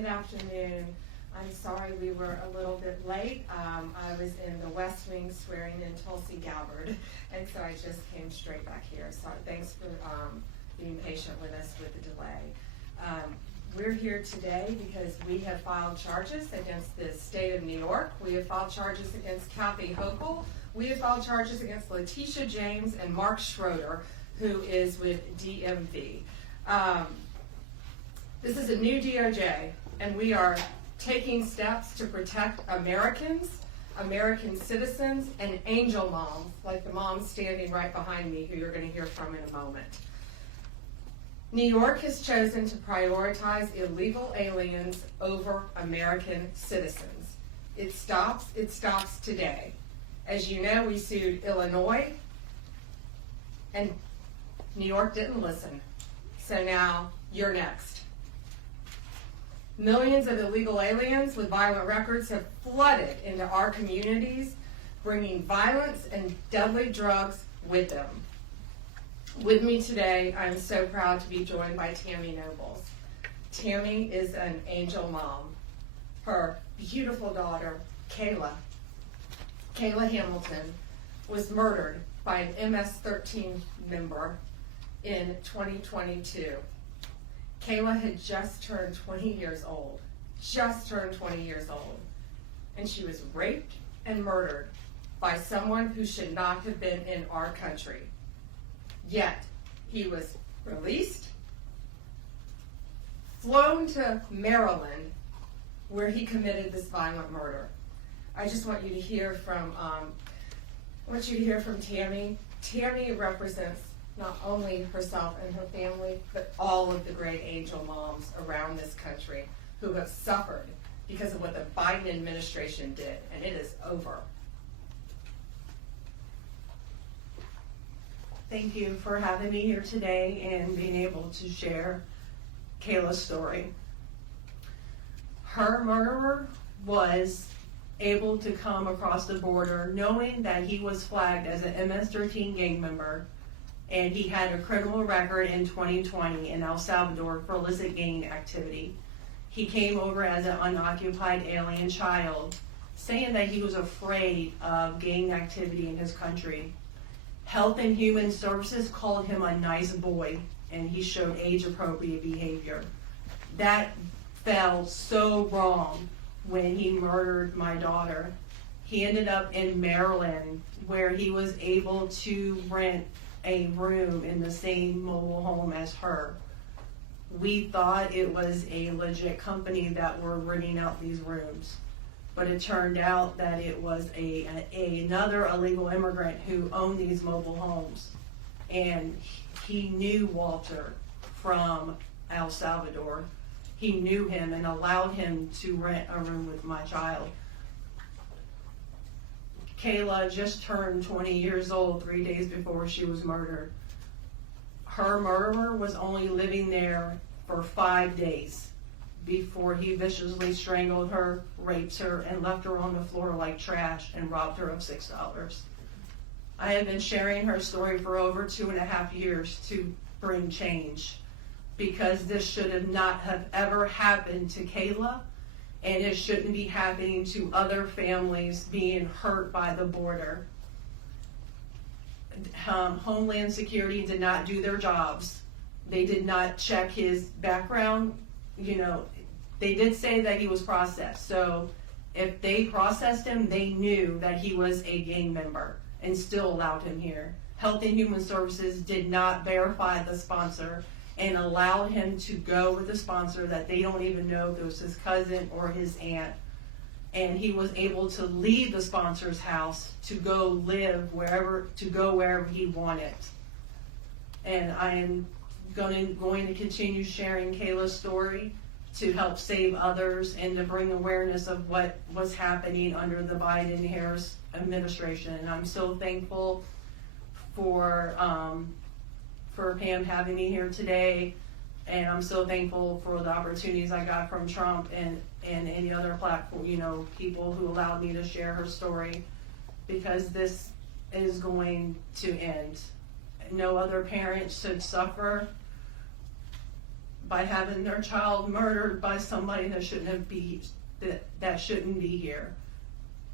Good afternoon. I'm sorry we were a little bit late. I was in the West Wing swearing in Tulsi Gabbard, and so I just came straight back here. So thanks for being patient with us with the delay. We're here today because we have filed charges against the state of New York. We have filed charges against Kathy Hochul. We have filed charges against Letitia James and Mark Schroeder, who is with DMV. This is a new DOJ, and we are taking steps to protect Americans, American citizens, and angel moms, like the mom standing right behind me, who you're going to hear from in a moment. New York has chosen to prioritize illegal aliens over American citizens. It stops today. As you know, we sued Illinois, and New York didn't listen. So now you're next. Millions of illegal aliens with violent records have flooded into our communities, bringing violence and deadly drugs with them. With me today, I'm so proud to be joined by Tammy Nobles. Tammy is an angel mom. Her beautiful daughter, Kayla Hamilton, was murdered by an MS-13 member in 2022. Kayla had just turned 20 years old, and she was raped and murdered by someone who should not have been in our country. Yet, he was released, flown to Maryland, where he committed this violent murder. I just want you to hear from, Tammy. Tammy represents not only herself and her family, but all of the great angel moms around this country who have suffered because of what the Biden administration did, and it is over. Thank you for having me here today and being able to share Kayla's story. Her murderer was able to come across the border knowing that he was flagged as an MS-13 gang member, and he had a criminal record in 2020 in El Salvador for illicit gang activity. He came over as an unoccupied alien child, saying that he was afraid of gang activity in his country. Health and Human Services called him a nice boy, and he showed age-appropriate behavior. That fell so wrong when he murdered my daughter. He ended up in Maryland, where he was able to rent a room in the same mobile home as her. We thought it was a legit company that were renting out these rooms, but it turned out that it was another illegal immigrant who owned these mobile homes, and he knew Walter from El Salvador. He knew him and allowed him to rent a room with my child. Kayla just turned 20 years old 3 days before she was murdered. Her murderer was only living there for 5 days before he viciously strangled her, raped her, and left her on the floor like trash and robbed her of $6. I have been sharing her story for over 2.5 years to bring change, because this should have not have ever happened to Kayla, and it shouldn't be happening to other families being hurt by the border. Homeland Security did not do their jobs. They did not check his background. They did say that he was processed. So if they processed him, they knew that he was a gang member and still allowed him here. Health and Human Services did not verify the sponsor and allowed him to go with a sponsor that they don't even know if it was his cousin or his aunt. And he was able to leave the sponsor's house to go live wherever he wanted. And I am going to continue sharing Kayla's story to help save others and to bring awareness of what was happening under the Biden-Harris administration. And I'm so thankful for Pam having me here today, and I'm so thankful for the opportunities I got from Trump and any other platform, people who allowed me to share her story, because this is going to end. No other parent should suffer by having their child murdered by somebody that shouldn't be here.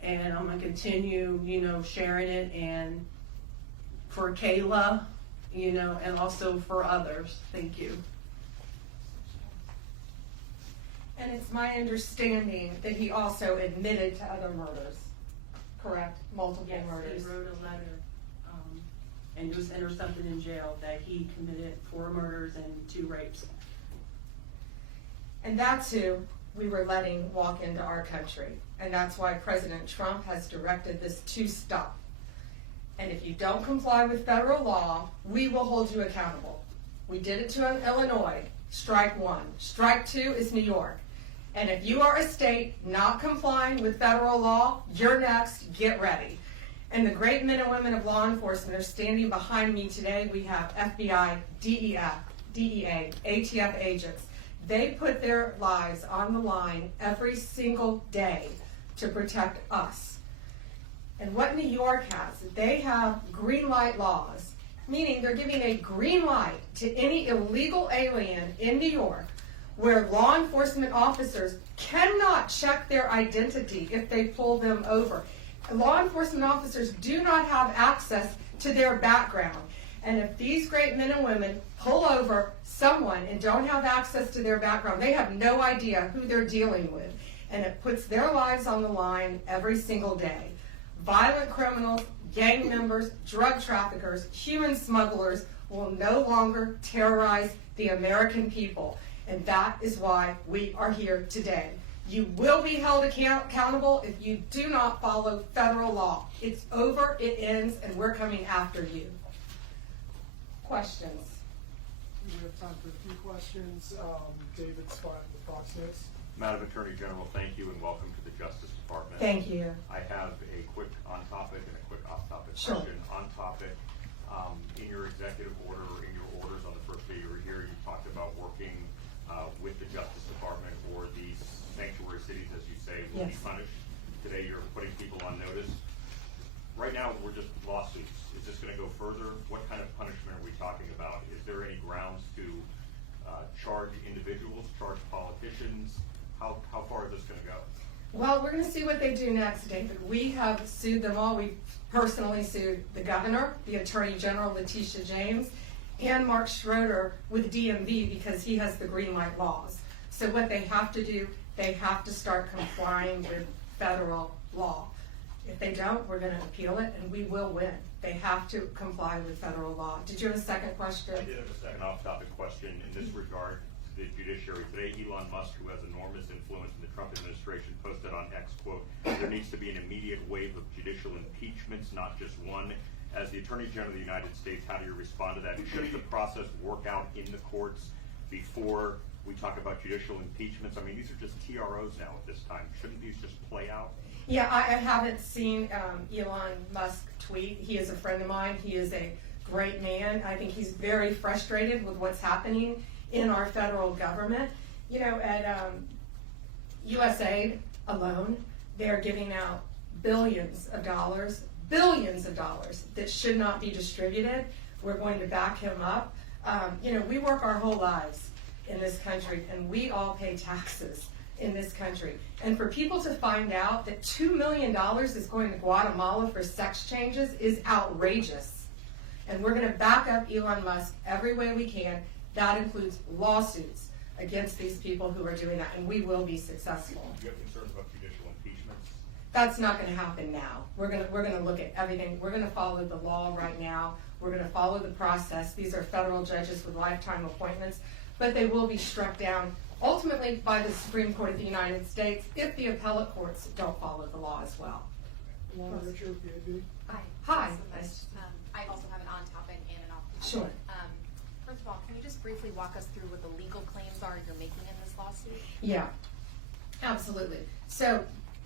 And I'm gonna continue, sharing it, and for Kayla, and also for others. Thank you. And it's my understanding that he also admitted to other murders, correct? Multiple murders. He wrote a letter, and was entered something in jail that he committed 4 murders and 2 rapes. And that's who we were letting walk into our country. And that's why President Trump has directed this to stop. And if you don't comply with federal law, we will hold you accountable. We did it to Illinois, strike 1. Strike 2 is New York. And if you are a state not complying with federal law, you're next, get ready. And the great men and women of law enforcement are standing behind me today. We have FBI, DEA, ATF agents. They put their lives on the line every single day to protect us. And what New York has, they have green light laws, meaning they're giving a green light to any illegal alien in New York where law enforcement officers cannot check their identity if they pull them over. Law enforcement officers do not have access to their background. And if these great men and women pull over someone and don't have access to their background, they have no idea who they're dealing with. And it puts their lives on the line every single day. Violent criminals, gang members, drug traffickers, human smugglers will no longer terrorize the American people. And that is why we are here today. You will be held accountable if you do not follow federal law. It's over, it ends, and we're coming after you. Questions? We have time for a few questions. David Spot, the Fox News. Madam Attorney General, thank you and welcome to the Justice Department. Thank you. I have a quick on-topic and a quick off-topic Sure. question. On-topic, in your executive order, or in your orders on the first day you were here, you talked about working with the Justice Department or these sanctuary cities, as you say, will be Yes. punished. Today you're putting people on notice. Right now, we're just lawsuits. Is this going to go further? What kind of punishment are we talking about? Is there any grounds to charge individuals, charge politicians? How far is this going to go? Well, we're going to see what they do next, David. We have sued them all. We personally sued the governor, the Attorney General Letitia James, and Mark Schroeder with DMV because he has the green light laws. So what they have to do, they have to start complying with federal law. If they don't, we're going to appeal it, and we will win. They have to comply with federal law. Did you have a second question? I did have a second off-topic question in this regard to the judiciary. Today, Elon Musk, who has enormous influence in the Trump administration, posted on X, quote, there needs to be an immediate wave of judicial impeachments, not just one. As the Attorney General of the United States, how do you respond to that? Shouldn't the process work out in the courts before we talk about judicial impeachments? I mean, these are just TROs now at this time. Shouldn't these just play out? Yeah, I haven't seen Elon Musk tweet. He is a friend of mine. He is a great man. I think he's very frustrated with what's happening in our federal government. You know, at USAID alone, they're giving out billions of dollars that should not be distributed. We're going to back him up. You know, we work our whole lives in this country, and we all pay taxes in this country. And for people to find out that $2 million is going to Guatemala for sex changes is outrageous. And we're going to back up Elon Musk every way we can. That includes lawsuits against these people who are doing that, and we will be successful. Do you have concerns about judicial impeachments? That's not going to happen now. We're going to look at everything. We're going to follow the law right now. We're going to follow the process. These are federal judges with lifetime appointments, but they will be struck down ultimately by the Supreme Court of the United States if the appellate courts don't follow the law as well. Alana Richard, PAB. Hi. Hi. Thanks so much. I also have an on-topic and an off-topic. Sure. First of all, can you just briefly walk us through what the legal claims are you're making in this lawsuit? Yeah, absolutely. So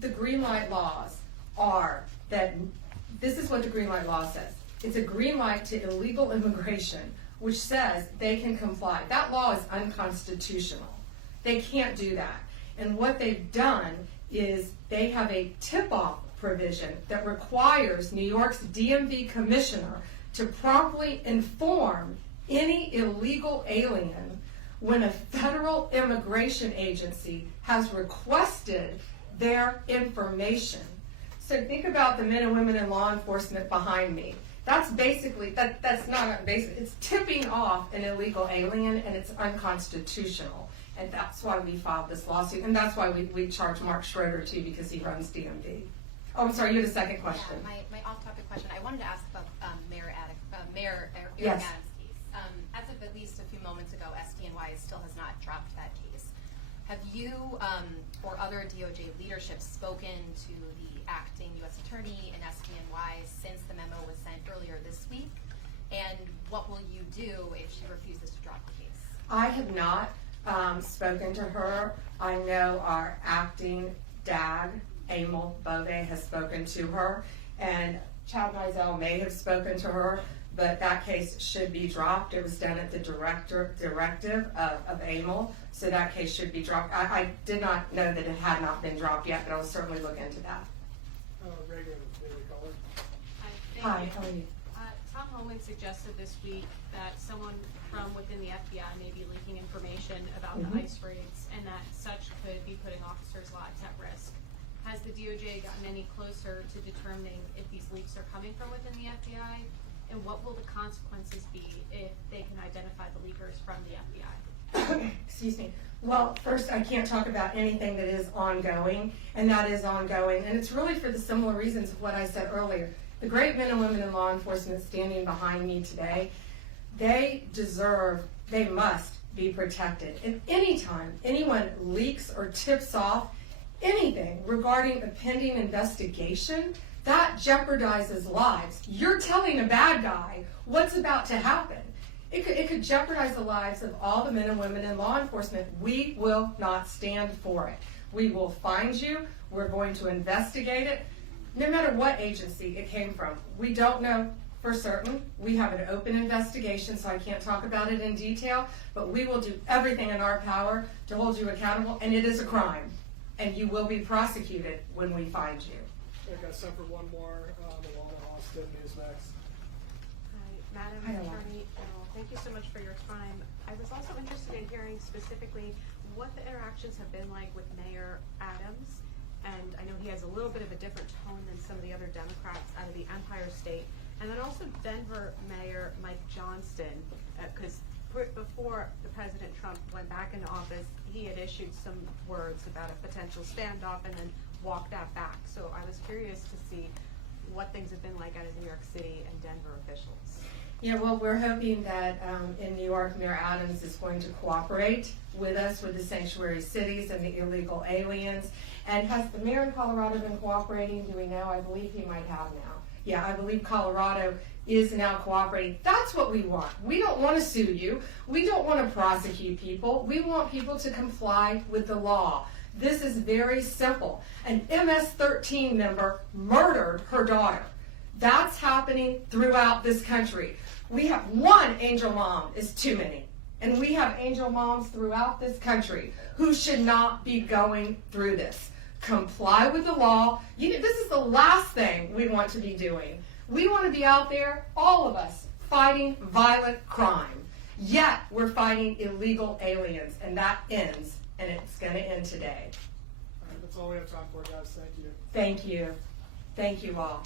the green light laws are that, this is what the green light law says. It's a green light to illegal immigration, which says they can comply. That law is unconstitutional. They can't do that. And what they've done is they have a tip-off provision that requires New York's DMV Commissioner to promptly inform any illegal alien when a federal immigration agency has requested their information. So think about the men and women in law enforcement behind me. That's basically, that's not basic, it's tipping off an illegal alien, and it's unconstitutional. And that's why we filed this lawsuit, and that's why we charge Mark Schroeder too, because he runs DMV. Oh, I'm sorry, you had a second question. Yeah, my off-topic question. I wanted to ask about Mayor Eric Yes. Adams' case. As of at least a few moments ago, SDNY still has not dropped that case. Have you or other DOJ leadership spoken to the acting U.S. attorney in SDNY since the memo was sent earlier this week? And what will you do if she refuses to drop the case? I have not spoken to her. I know our acting DAG, Emil Bove, has spoken to her, and Chad Mizell may have spoken to her, but that case should be dropped. It was done at the directive of Emil, so that case should be dropped. I did not know that it had not been dropped yet, but I will certainly look into that. Reagan, Daily Caller. Hi, how are you? Tom Homan suggested this week that someone from within the FBI may be leaking information about the ICE raids, and that such could be putting officers' lives at risk. Has the DOJ gotten any closer to determining if these leaks are coming from within the FBI? And what will the consequences be if they can identify the leakers from the FBI? Excuse me. Well, first, I can't talk about anything that is ongoing, and that is ongoing. And it's really for the similar reasons of what I said earlier. The great men and women in law enforcement standing behind me today, they must be protected. And anytime anyone leaks or tips off anything regarding a pending investigation, that jeopardizes lives. You're telling a bad guy what's about to happen. It could jeopardize the lives of all the men and women in law enforcement. We will not stand for it. We will find you. We're going to investigate it, no matter what agency it came from. We don't know for certain. We have an open investigation, so I can't talk about it in detail, but we will do everything in our power to hold you accountable, and it is a crime, and you will be prosecuted when we find you. I got time for one more. Alana Austin is next. Hi, Madam Hi, Alana. Attorney General, thank you so much for your time. I was also interested in hearing specifically what the interactions have been like with Mayor Adams. And I know he has a little bit of a different tone than some of the other Democrats out of the Empire State. And then also Denver Mayor Mike Johnston, because before the President Trump went back into office, he had issued some words about a potential standoff and then walked that back. So I was curious to see what things have been like out of New York City and Denver officials. Yeah, well, we're hoping that in New York, Mayor Adams is going to cooperate with us with the sanctuary cities and the illegal aliens. And has the mayor in Colorado been cooperating? Do we know? I believe he might have now. Yeah, I believe Colorado is now cooperating. That's what we want. We don't want to sue you. We don't want to prosecute people. We want people to comply with the law. This is very simple. An MS-13 member murdered her daughter. That's happening throughout this country. We have one angel mom is too many. And we have angel moms throughout this country who should not be going through this. Comply with the law. This is the last thing we want to be doing. We want to be out there, all of us, fighting violent crime. Yet we're fighting illegal aliens, and that ends, and it's going to end today. All right, that's all we have time for, guys. Thank you. Thank you. Thank you all.